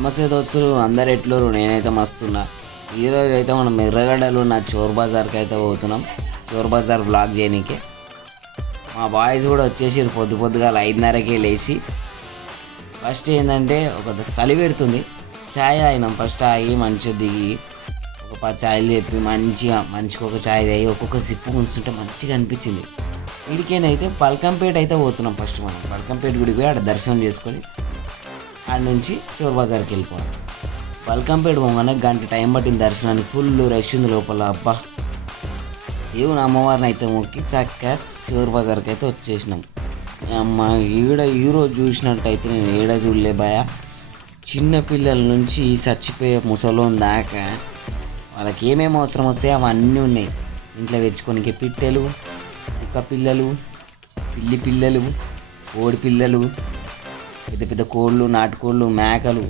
నమస్తే దోస్తులు, అందరు ఎట్లురు? నేనైతే మస్తున్నా. ఈరోజు అయితే మనం ఎర్రగడ్డలో ఉన్న చోర్ బజార్కి అయితే పోతున్నాం. చోర్ బజార్ బ్లాగ్ చేయనీకి మా బాయ్స్ కూడా వచ్చేసి పొద్దుగా 5:30కే లేచి ఫస్ట్ ఏంటంటే ఒక చలి పెడుతుంది, ఛాయ్ తాగినాం. ఫస్ట్ తాగి మంచిగా దిగి ఒక 10 ఛాయలు చెప్పి మంచిగా ఒక ఛాయ్ తాగి ఒక్కొక్క సిప్పు ఉంచుంటే మంచిగా అనిపించింది. వీడికేనైతే పల్కంపేట అయితే పోతున్నాం. ఫస్ట్ మనం పల్కంపేట గుడికి పోయి ఆడ దర్శనం చేసుకొని ఆడ నుంచి చోర్ బజార్కి వెళ్ళిపోవాలి. పల్కంపేట పోగానే గంట టైం పట్టింది దర్శనానికి. ఫుల్ రష్ ఉంది లోపల. అబ్బా, దేవుని అమ్మవారిని అయితే మొక్కి చక్కగా చోర్ బజార్కి అయితే వచ్చేసినాం. అమ్మ ఈరోజు చూసినట్టయితే నేను ఏడ చూడలే భయ. చిన్నపిల్లల నుంచి చచ్చిపోయే ముసలోని దాకా వాళ్ళకి ఏమేమి అవసరం వస్తాయో అవన్నీ ఉన్నాయి. ఇంట్లో తెచ్చుకోనికి పిట్టెలు, కుక్క పిల్లలు, పిల్లి పిల్లలు, కోడి పిల్లలు, పెద్ద పెద్ద కోళ్ళు, నాటుకోళ్ళు, మేకలు,